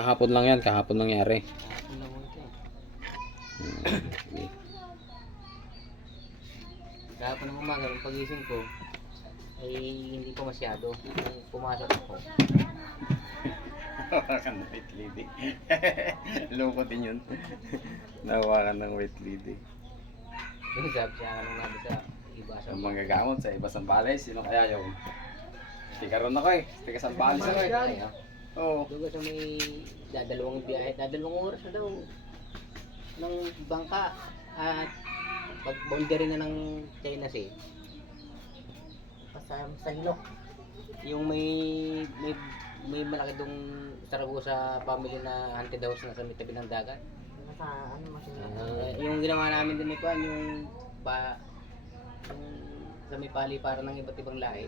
Kahapon lang yan, kahapon nangyari. Kahapon lang ito. Kahapon ng umaga, nung pagising ko, ay hindi pa masyado. Nung pumasok ako, Nawakan ng white lady. Loko din yun. Nawakan ng white lady. yung sabi siya ano namin sa iba sa Ang manggagamot sa iba sa balay, sino kaya yung... Tikaroon ako eh. Tika sa balay sa eh. Oo. Doon sa may dadalawang biyahe, dadalawang oras na daw ng bangka at pag boundary na ng China Sea. Pasam sa Hilok. Yung may may may malaki dong Saragosa family na haunted house na sa may tabi ng dagat. Sa ano mas Ah, yung ginawa namin din ni Kwan, yung pa yung sa may pali para ng iba't ibang lahi.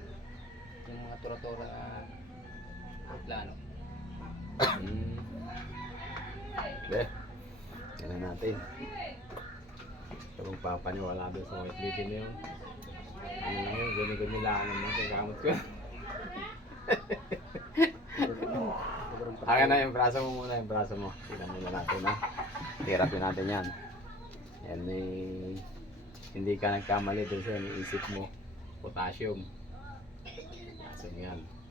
Yung mga tura-tura na plano. Be. Yan na natin. Ito kung papaniwala doon sa white lady na yun. Ano lang yun, guni-guni lang naman sa gamot ko. Akin na yung braso mo muna, yung braso mo. Tingnan muna natin ha. Therapy natin yan. Yan may... Hindi ka nagkamali doon sa iniisip mo. Potassium. So yan.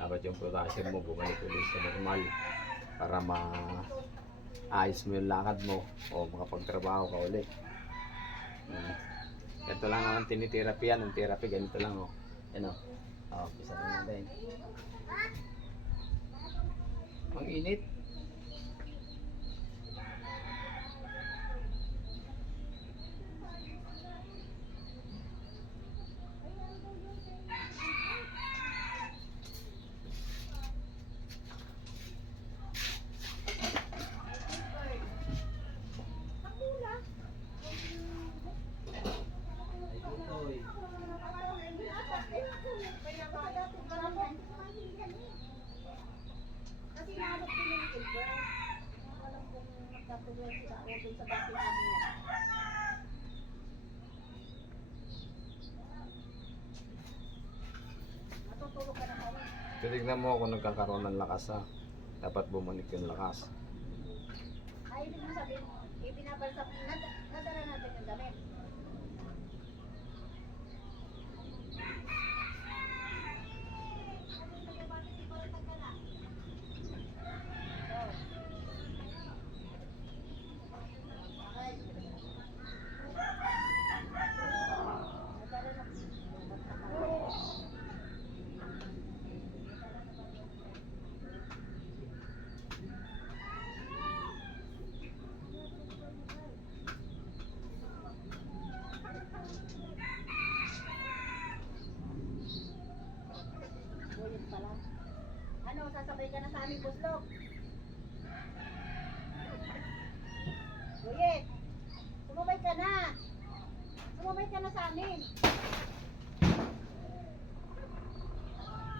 Dapat yung potassium mo bumalik ulit sa normal. Para ma... Ayos mo yung lakad mo o makapagtrabaho ka ulit. Hmm. Ganito lang naman tinitherapy yan. Ang therapy ganito lang oh. Yan oh. Oh, pisa na natin. Ang init. Kasi naman ko yung silver. Alam ka na kami. Titignan mo kung nagkakaroon ng lakas ha. Dapat bumalik yung lakas. Ay, ibig mo sabihin, ibinabalsa, nad nadala natin yung damit. Buyot pala. Sasabay ka na sa aming buslog? Buyet, sumabay ka na. Sumabay ka na sa amin.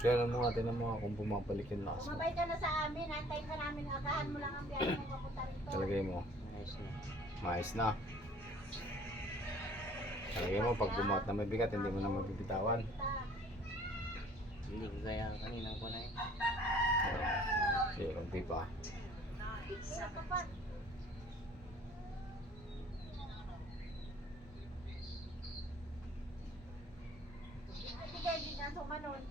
Kaya mo nga, tinan mo nga kung bumabalik yung lakas mo. Sumabay ka na sa amin. Antayin ka namin. Agahan mo lang ang biyahe mo papunta rito. Talagay mo. Nice na. Maayos na. Talagay mo, pag bumuhat na may bigat, hindi mo na mabibitawan. Hindi ko kaya kanina ko na eh. Sige, kunti pa. Kaya ka pa. Sige, hindi na sumanon.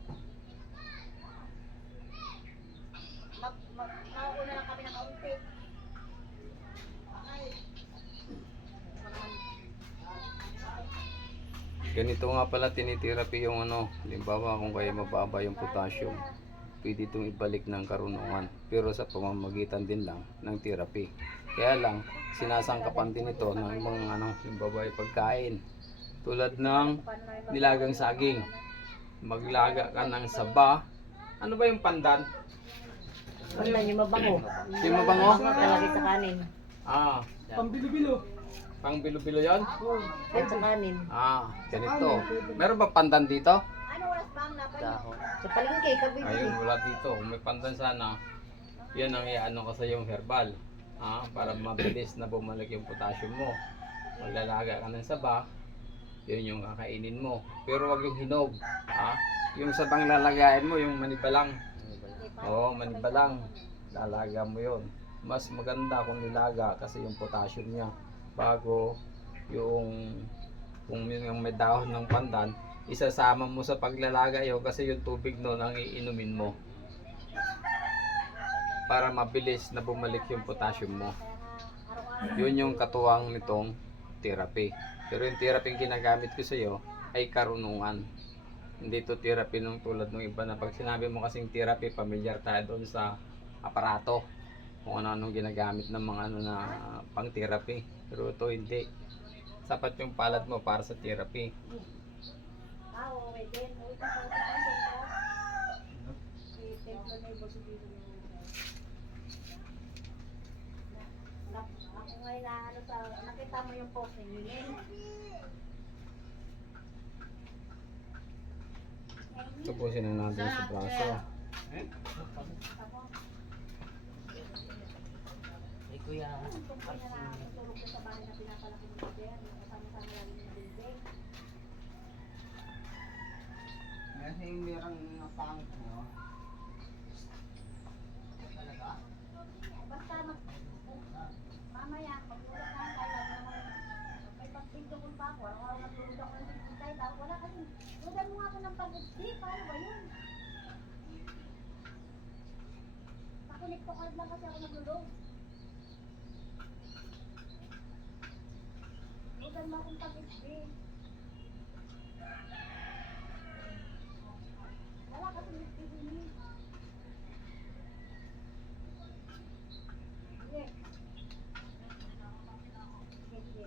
Mag, mag, nauuna lang kami ng kaunti. Ay. Ganito nga pala tinitherapy yung ano, halimbawa kung kaya mababa yung potassium, pwede itong ibalik ng karunungan. Pero sa pamamagitan din lang ng therapy. Kaya lang, sinasangkapan din ito ng mga ano, halimbawa yung pagkain. Tulad ng nilagang saging. Maglaga ka ng saba. Ano ba yung pandan? Wala yung mabango. Yung mabango? Talagay sa kanin. Ah, Pambilo-bilo. Pang bilo-bilo yan? At sa kanin. Ah, ganito. Meron ba pandan dito? Ano oras ba ang? Dahon. Sa palengke, kabili. Ayun, wala dito. Kung may pandan sana, yan ang iano ko sa yung herbal. Ah, para mabilis na bumalik yung potassium mo. Maglalaga ka ng saba, yun yung kakainin mo. Pero wag yung hinog. Ah, yung sabang lalagayan mo, yung manibalang. Oo, manibalang. lalaga mo yon mas maganda kung nilaga kasi yung potassium niya bago yung kung yun yung may dahon ng pandan isasama mo sa paglalaga yun kasi yung tubig noon ang iinumin mo. Para mabilis na bumalik yung potassium mo. Yun yung katuwang nitong therapy. Pero yung therapy ginagamit ko sa iyo ay karunungan. Hindi to therapy nung tulad ng iba na pag sinabi mo kasing therapy familiar tayo doon sa aparato. Kung ano anong ginagamit ng mga ano na pang therapy pero ito hindi. Sapat yung palad mo para sa therapy. Ako ngayon na ano sa nakita mo yung post ni tapusin na natin sa braso. Eh kuya, Kung kanya na natulog ko sa bahay na pinapalaki ng Peter, kasama-sama lagi ng baby. kasi merang napangit mo. Talaga? Basta mag... Mamaya, magulog na tayo. May pagpinto ko pa ako. Araw-araw natulog ako ng. Tapos wala kasi... Lugan mo nga ako ng pagod. Di, paano ba yun? Nakinig ko lang kasi ako nagulog. Pagod. Di. Wala kasi nagpipili. Sige. Sige, sige.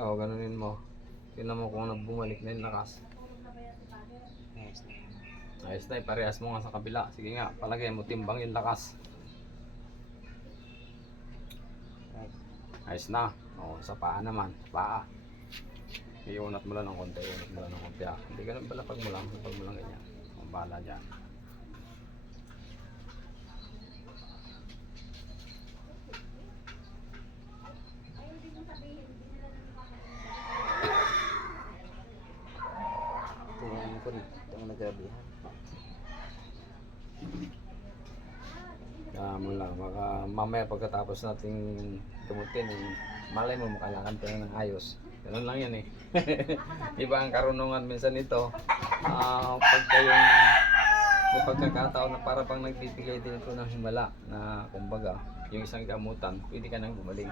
oo ganunin mo tingnan mo kung nagbumalik na yung lakas Natulog na ba yan si Father? Yes. Ayos na parehas mo nga sa kabila sige nga palagay mo timbang yung lakas ayos na oo sa paa naman paa iunat mo lang ng konti iunat mo lang ng konti ah. hindi ganun balapag mo lang balapag mo lang ganyan ang bala dyan Tingnan ko rin. Ito ang nagrabihan. Kaya mo lang, baka mamaya pagkatapos nating gumutin, eh, malay mo makalakad ka na ng ayos. Ganun lang yan eh. Iba ang karunungan minsan nito. Ah, pagka yung may pagkakataon na para pang nagbibigay din ito ng himala na kumbaga yung isang gamutan, pwede ka nang gumaling.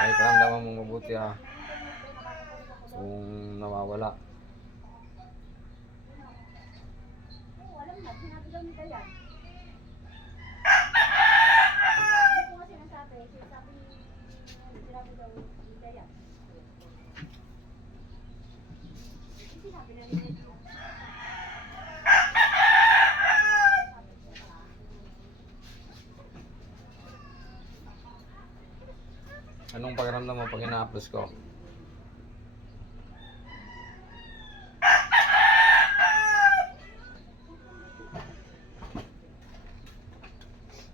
Kaya karamdaman mong mabuti ha. Kung nawawala. Oo, alam Dayan. Anong pakiramdam mo pag ina-upload ko?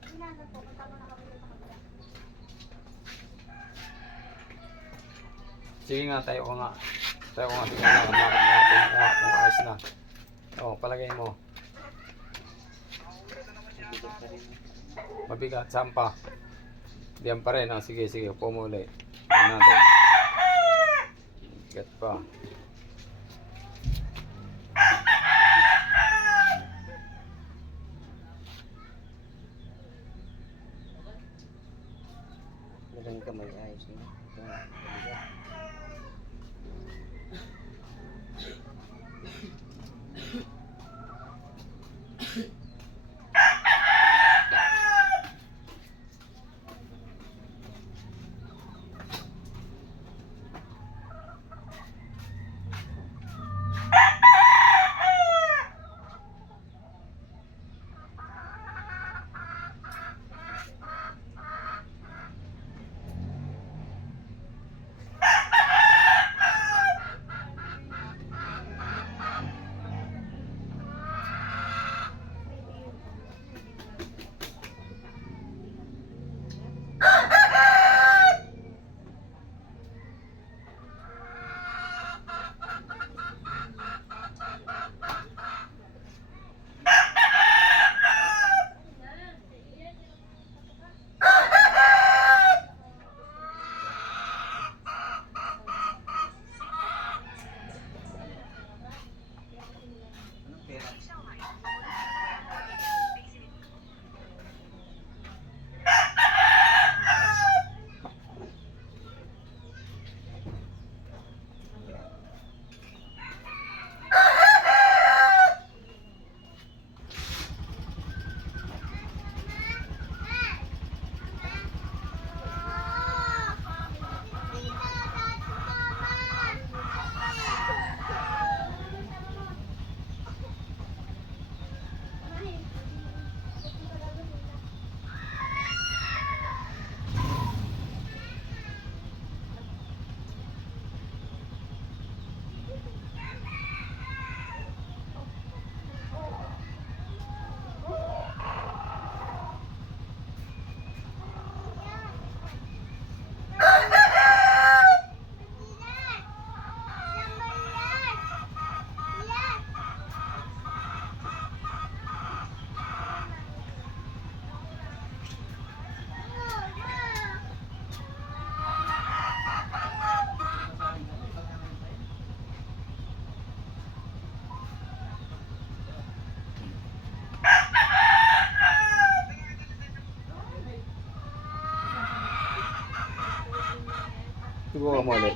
Sinanap ko, pagka mo nakabulot sa kabila. Sige nga, tayo ko nga. Tayo ko nga, tingnan nga, lakad natin kung, kung ayos na. Oo, palagay mo. Mabigat, sampa. Diyan pa rin, oh. sige, sige, upo mo ulit. Tingnan natin. Get pa. Kamay ayos na. Ito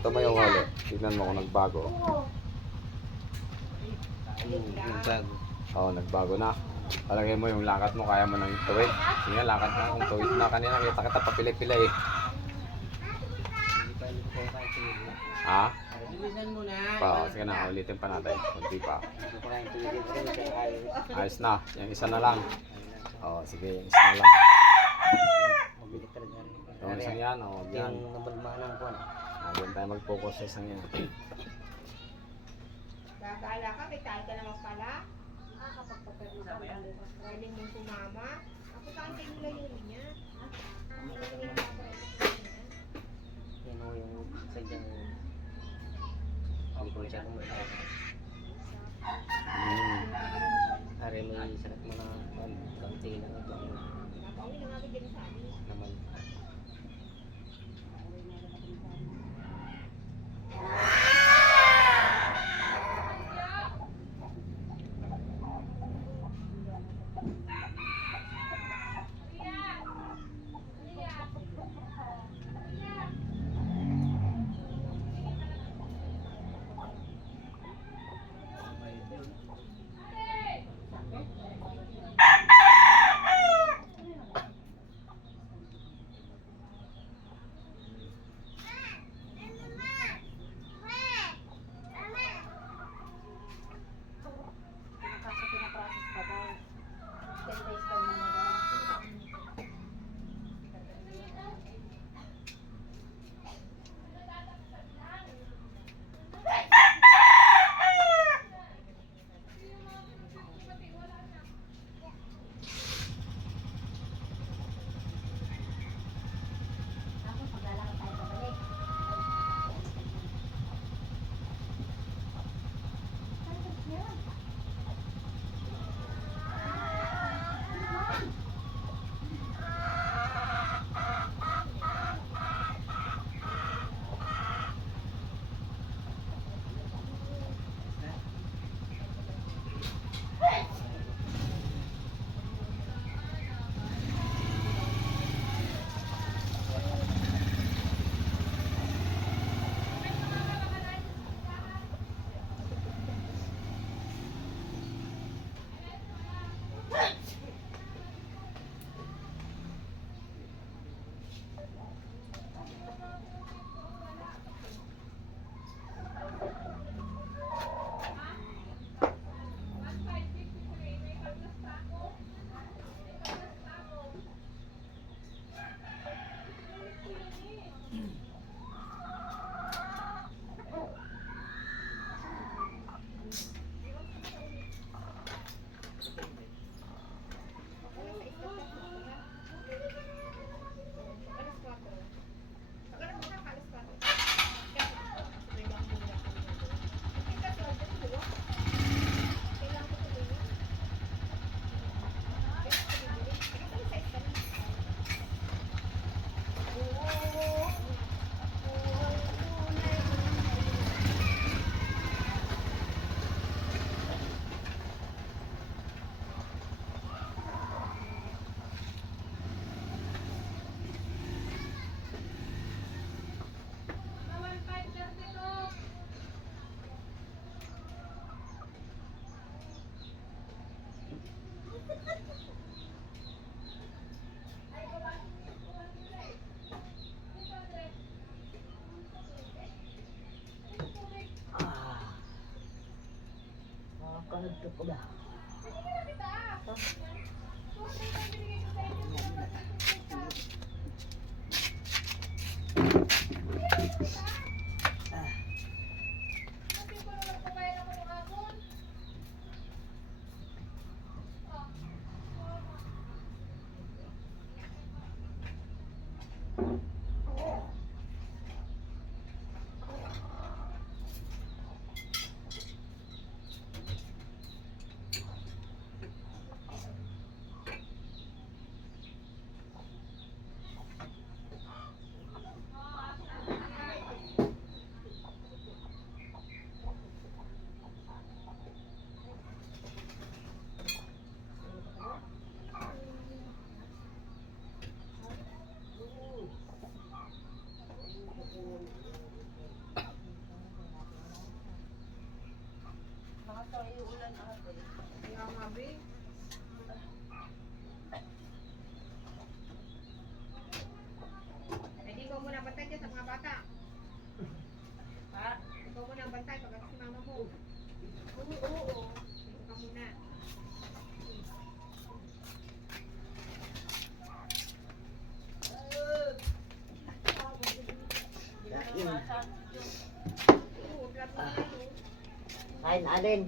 tumayo mo ulit. Tignan mo kung nagbago. Oo. Yung, yung bago. Oo, nagbago na. Palagay mo yung lakad mo, kaya mo nang tuwid. Sige, lakad na. Kung tuwid na kanina, kita kita papili-pili eh. Ha? Bilisan mo na. Pa, sige na, ulitin pa natin. Kunti pa. Ayos na. Yung isa na lang. Oo, sige, yung isa na lang. Yung isang yan, oo, yan. Yung nabalmanan ko. ano. Ah, Doon tayo mag-focus sa isang yan. Gagala ka, may tayo ka naman pala. Nakakapagpapagod ka ba? Galing mong sumama. Ako saan kayo nila yun niya? Yan o yung sadyang hindi ko siya kumain. Hmm. Pagod ka pula. Grabe. Ay, di ko muna bantay dyan sa mga bata. Ha? Ikaw muna ang bantay pag si mama mo. Oo, oo, oo. Ikaw ka muna. Kain, alin.